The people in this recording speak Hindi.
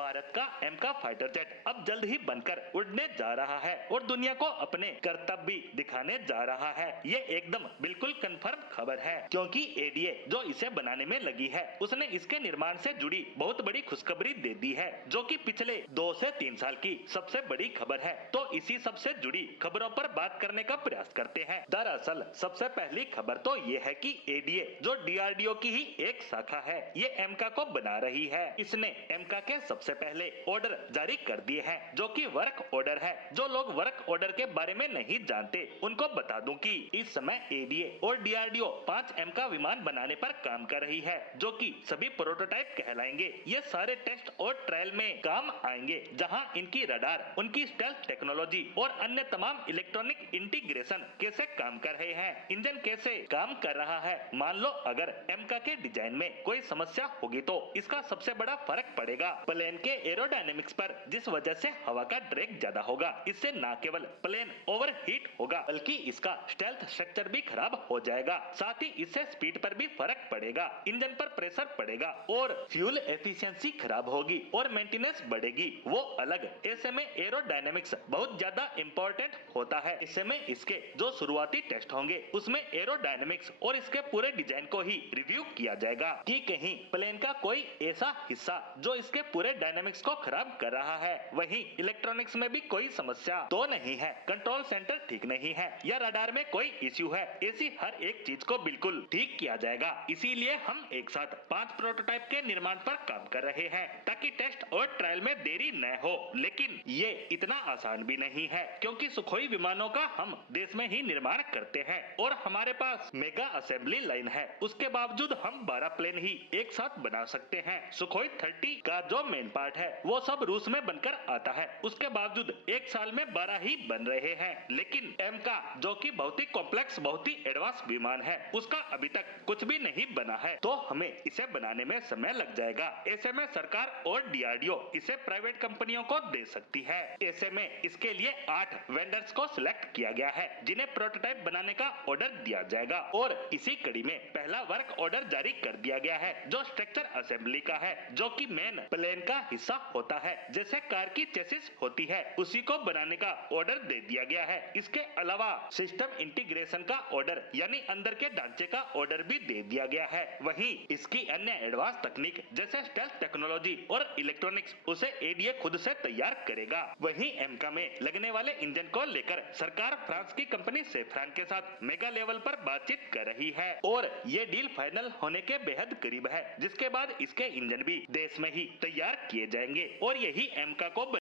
भारत का एमका फाइटर जेट अब जल्द ही बनकर उड़ने जा रहा है और दुनिया को अपने करतब भी दिखाने जा रहा है। ये एकदम बिल्कुल कंफर्म खबर है, क्योंकि एडीए जो इसे बनाने में लगी है उसने इसके निर्माण से जुड़ी बहुत बड़ी खुशखबरी दे दी है, जो कि पिछले 2 से 3 साल की सबसे बड़ी खबर है। तो इसी सबसे जुड़ी खबरों पर बात करने का प्रयास करते हैं। दरअसल सबसे पहली खबर तो ये है कि एडीए जो डीआरडीओ की ही एक शाखा है, ये एमका को बना रही है। इसने एमका के सबसे पहले ऑर्डर जारी कर दिए हैं, जो कि वर्क ऑर्डर है। जो लोग वर्क ऑर्डर के बारे में नहीं जानते उनको बता दूं कि इस समय एडीए और डीआरडीओ 5 एमका विमान बनाने पर काम कर रही है, जो कि सभी प्रोटोटाइप कहलाएंगे। ये सारे टेस्ट और ट्रायल में काम आएंगे, जहां इनकी रडार, उनकी स्टेल्थ टेक्नोलॉजी और अन्य तमाम इलेक्ट्रॉनिक इंटीग्रेशन कैसे काम कर रहे हैं, इंजन कैसे काम कर रहा है। मान लो अगर एमका के डिजाइन में कोई समस्या होगी तो इसका सबसे बड़ा फर्क पड़ेगा प्लेन के एरोडायनेमिक्स पर, जिस वजह से हवा का ड्रैग ज्यादा होगा। इससे न केवल प्लेन ओवरहीट होगा बल्कि इसका स्टेल्थ स्ट्रक्चर भी खराब हो जाएगा। साथ ही इससे स्पीड पर भी फर्क पड़ेगा, इंजन पर प्रेशर पड़ेगा और फ्यूल एफिशिएंसी खराब होगी और मेंटेनेंस बढ़ेगी, वो अलग। ऐसे में एरोडायनेमिक्स बहुत ज्यादा इंपॉर्टेंट होता है। ऐसे में इसके जो शुरुआती टेस्ट होंगे उसमें एरोडायनेमिक्स और इसके पूरे डिजाइन को ही रिव्यू किया जाएगा कि कहीं प्लेन का कोई ऐसा हिस्सा जो इसके पूरे डायनेमिक्स को खराब कर रहा है, वहीं इलेक्ट्रॉनिक्स में भी कोई समस्या तो नहीं है, कंट्रोल सेंटर ठीक नहीं है या रडार में कोई इश्यू है। ऐसी हर एक चीज को बिल्कुल ठीक किया जाएगा। इसीलिए हम एक साथ 5 प्रोटोटाइप के निर्माण पर काम कर रहे हैं, ताकि टेस्ट और ट्रायल में देरी न हो। लेकिन ये इतना आसान भी नहीं है, क्योंकि सुखोई विमानों का हम देश में ही निर्माण करते हैं और हमारे पास मेगा असेंबली लाइन है। उसके बावजूद हम 12 प्लेन ही एक साथ बना सकते हैं। सुखोई 30 का जो मेन पार्ट है वो सब रूस में बनकर आता है। उसके बावजूद एक साल में 12 ही बन रहे हैं। लेकिन एमका जो कि बहुत ही कॉम्प्लेक्स, बहुत ही एडवांस विमान है, उसका अभी तक कुछ भी नहीं बना है, तो हमें इसे बनाने में समय लग जाएगा। ऐसे में सरकार और डीआरडीओ इसे प्राइवेट कंपनियों को दे सकती है। ऐसे में इसके लिए 8 वेंडर्स को सिलेक्ट किया गया है, जिन्हें प्रोटोटाइप बनाने का ऑर्डर दिया जाएगा और इसी कड़ी में पहला वर्क ऑर्डर जारी कर दिया गया है, जो स्ट्रक्चर असेंबली का है, जो कि मेन प्लेन का हिस्सा होता है। जैसे कार की चेसिस होती है, उसी को बनाने का ऑर्डर दे दिया गया है। इसके अलावा सिस्टम इंटीग्रेशन का ऑर्डर यानी अंदर के ढांचे का ऑर्डर भी दे दिया गया है। वहीं इसकी अन्य एडवांस तकनीक जैसे स्टेल्थ टेक्नोलॉजी और इलेक्ट्रॉनिक्स उसे एडीए खुद से तैयार करेगा। वहीं एमका में लगने वाले इंजन को लेकर सरकार फ्रांस की कंपनी सेफ्रान के साथ मेगा लेवल पर बातचीत कर रही है और ये डील फाइनल होने के बेहद करीब है, जिसके बाद इसके इंजन भी देश में ही तैयार किए जाएंगे और यही एमका को